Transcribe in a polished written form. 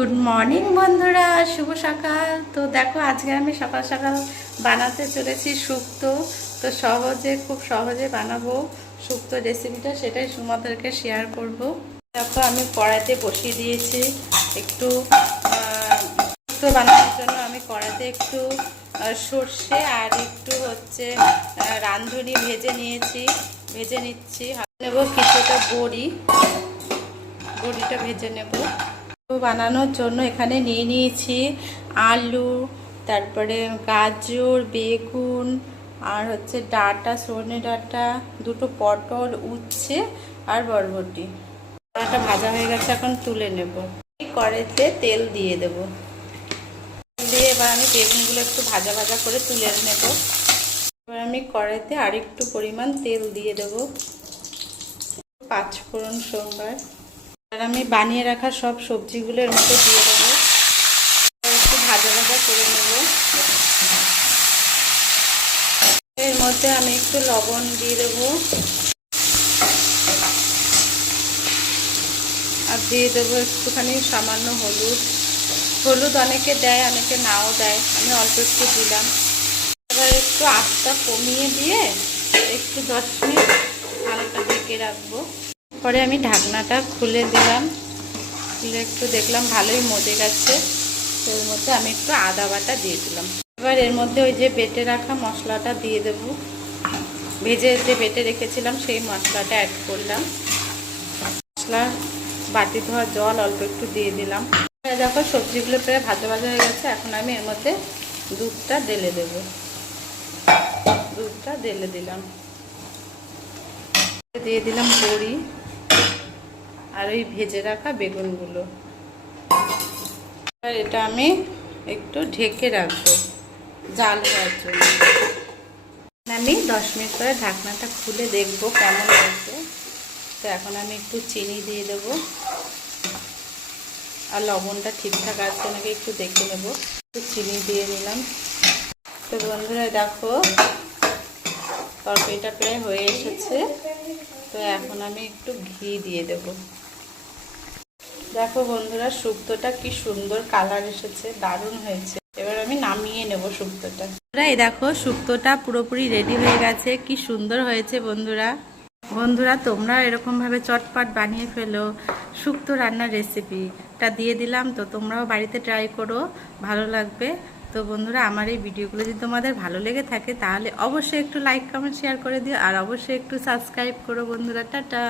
Good morning বন্ধুরা, শুভ সকাল। তো দেখো আজকে আমি সকাল সকাল বানাতে চলেছি শুক্তো। তো খুব সহজে বানাবো শুক্তো রেসিপিটা, সেটাই তোমাদেরকে শেয়ার করব। দেখো আমি কড়াইতে বসিয়ে দিয়েছি একটু শুক্তো বানানোর জন্য। আমি কড়াইতে একটু সর্ষে আর একটু রাঁধুনি ভেজে নিচ্ছি। নেব কিছুটা বড়িটা ভেজে নেব বানানোর জন্য। এখানে নিয়ে নিয়েছি আলু, তারপরে গাজর, বেগুন, আর ডাঁটা, সজনে ডাঁটা, দুটো পটল, উচ্ছে আর বরবটি। ডাঁটা ভাজা হয়ে গেছে, এখন তুলে নেব। কড়াইতে তেল দিয়ে দেব, এবার আমি বেগুনগুলো একটু ভাজা ভাজা করে তুলে নেব। এবার আমি কড়াইতে আরেকটু পরিমাণ তেল দিয়ে দেব, 5 ফোড়ন সোমবার। আর আমি বানিয়ে রাখা সব সবজিগুলো এর মধ্যে দিয়ে দেবো, একটু ভাজা ভাজা করে নেব। এর মধ্যে আমি একটু লবণ দিয়ে দেবো, আর দিয়ে দেবো একটুখানি সামান্য হলুদ অনেকে দেয়, অনেকে নাও দেয়, আমি অল্প একটু দিলাম। এবার একটু আঁচটা কমিয়ে দিয়ে একটু 10 মিনিট হালকা ঢেকে রাখবো। পরে আমি ঢাকনাটা খুলে দিলাম, খুলে একটু দেখলাম ভালোই মজে গেছে। তো এর মধ্যে আমি একটু আদা বাটা দিয়ে দিলাম। এবার এর মধ্যে ওই যে বেটে রাখা মশলাটা দিয়ে দেব, ভেজে যে বেটে রেখেছিলাম সেই মশলাটা অ্যাড করলাম। মশলা বাটি ধোয়া জল অল্প একটু দিয়ে দিলাম। দেখো সবজিগুলো প্রায় ভাজা ভাজা হয়ে গেছে। এখন আমি এর মধ্যে দুধটা ঢেলে দেব, দুধটা ঢেলে দিলাম, দিয়ে দিলাম বড়ি আর ওই ভেজে রাখা বেগুনগুলো। এবার এটা আমি একটু ঢেকে রাখবো জাল হওয়ার জন্য। আমি 10 মিনিট পরে ঢাকনাটা খুলে দেখবো কেমন হয়েছে। তো এখন আমি একটু চিনি দিয়ে দেব, আর লবণটা ঠিকঠাক আছে নাকি একটু দেখে নেব। একটু চিনি দিয়ে নিলাম। তো বন্ধুরা দেখো তরকারিটা প্রায় হয়ে এসেছে। তো এখন আমি একটু ঘি দিয়ে দেব। দেখো বন্ধুরা শুক্তোটা কি সুন্দর কালার এসেছে, দারুণ হয়েছে। এবার আমি নামিয়ে নেব শুক্তোটা। এই দেখো শুক্তোটা পুরোপুরি রেডি হয়ে গেছে, কি সুন্দর হয়েছে বন্ধুরা তোমরা এরকমভাবে চটপট বানিয়ে ফেলো শুক্তো রান্নার রেসিপিটা দিয়ে দিলাম। তো তোমরাও বাড়িতে ট্রাই করো, ভালো লাগবে। তো বন্ধুরা আমার এই ভিডিওগুলো যদি তোমাদের ভালো লেগে থাকে তাহলে অবশ্যই একটু লাইক কমেন্ট শেয়ার করে দিও, আর অবশ্যই একটু সাবস্ক্রাইব করো বন্ধুরা। টাটা।